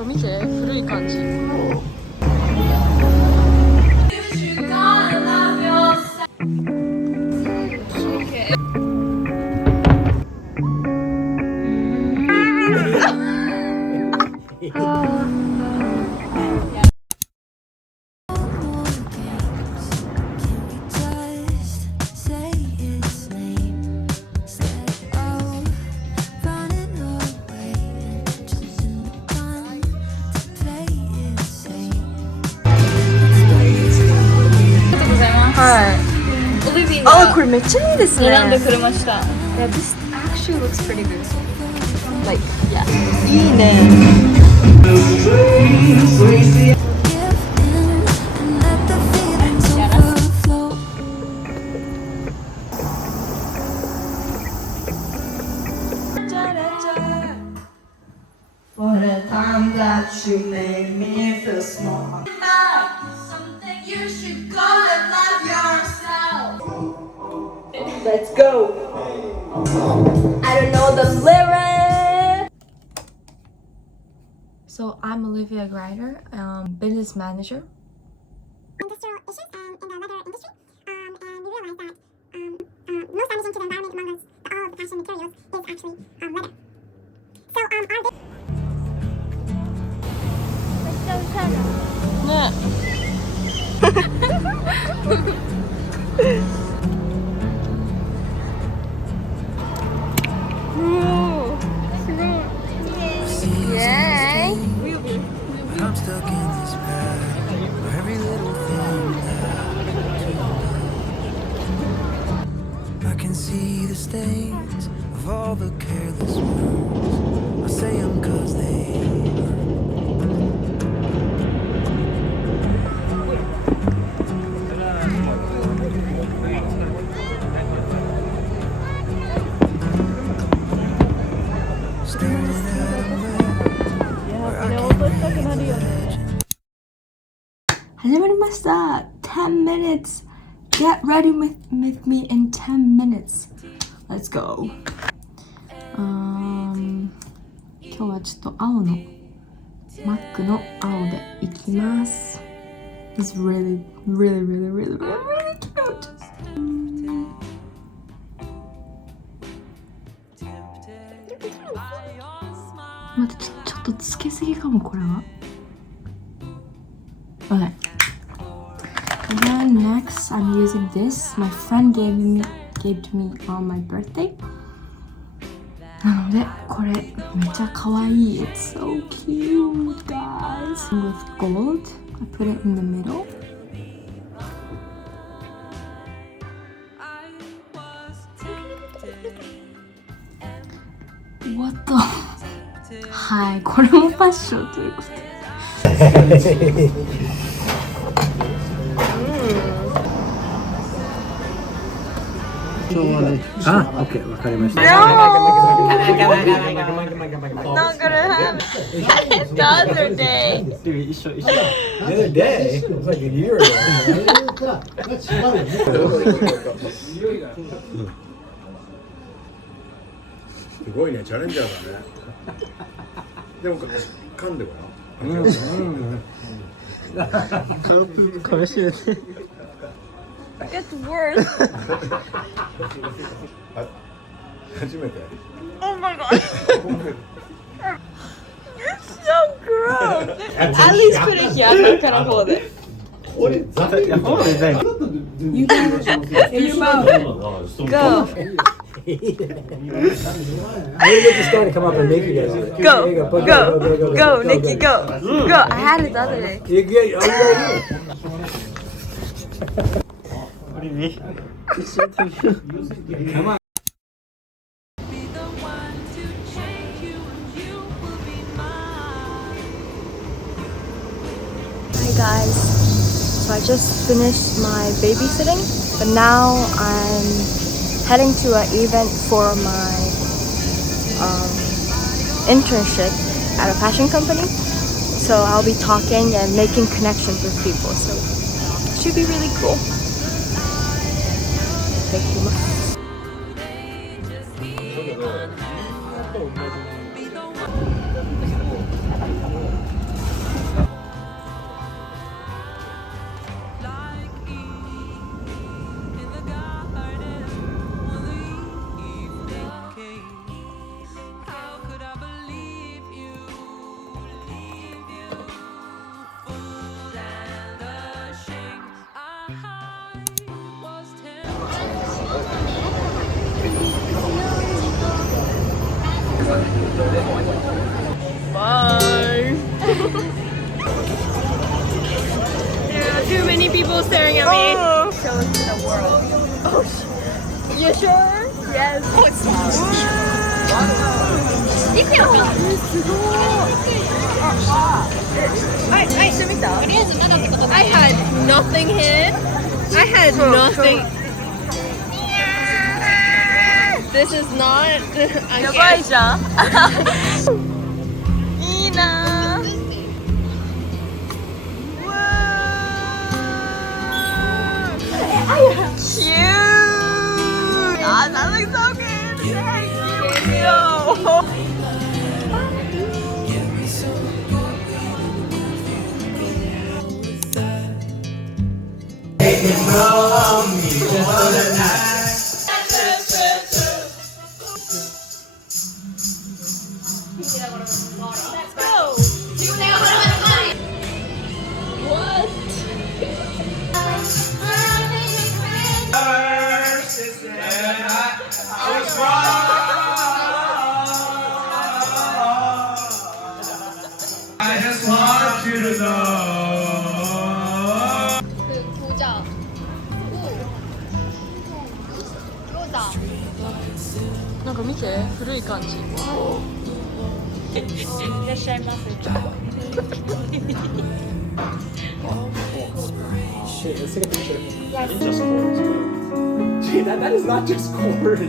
か見て、古い感じ。はい。オリビア。あ、これめっちゃいいですね。選んでくれました。Yeah, this actually looks pretty good. Like, yeah. いいね。For the time that you made me feel small. Something you should go and love yourself. Let's go. I don't know the lyrics. So I'm Olivia Grider, business manager. Industrial issues in the leather industry, and we realized that most damaging to the environment among all of the fashion materials is actually leather. So ourねI'm stuck in this bed where every little thing I can see the stains of all the careless words I say them cause they始まりました。10 minutes. Get ready with me in 10 minutes. Let's go. 今日はちょっと青のマックの青でいきます。It's really cute. 待ってちょっとつけすぎかもこれは。Okay. And then next, I'm using this. My friend gave to me on my birthday. なのでこれめっちゃ可愛い。It's so cute, guys. With gold, I put it in the middle. What the? はい、これもファッションということで。あ、オッケー、わかりました。Not gonna happen. The other day. 一緒。The other day? It was like a year ago. すごいね、チャレンジャーだね。でも噛んでごらん。噛みしめて。It's worse. 初めて。Oh my god. You're so gross. At least put it here. I'm gonna hold it. Hold it. Hold it. You in your mouth. Go. I'm gonna get this guy to come up and make you guys do it. Go, Nikki, go. Go. I had it the other day. What do you mean? Come on. Hi guys. So I just finished my babysitting, but now I'm heading to an event for my internship at a fashion company. So I'll be talking and making connections with people. So it should be really cool. Thank you. Bye. There are too many people staring at me. Shows to the world. Oh, you sure? Yes. Oh, it's small. I had nothing here. I had nothing. This is not. I can't. いいな。Cute! Ah, that looks so good! Thank you! Let's go! What? I just want you to know. 그 고자. 로자. なんか見て、古い感じ。いらっしゃいませ。 Shit, let's take a picture. Yes. Just chords. Gee, that is not just chords.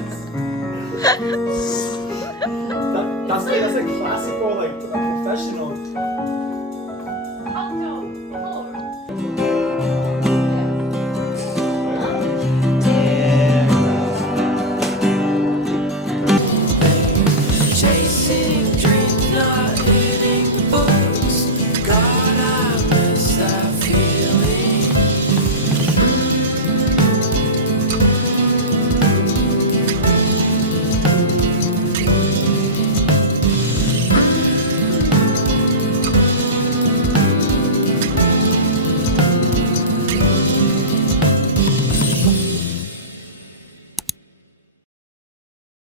That's like classical, like professional. Chasing dreams, not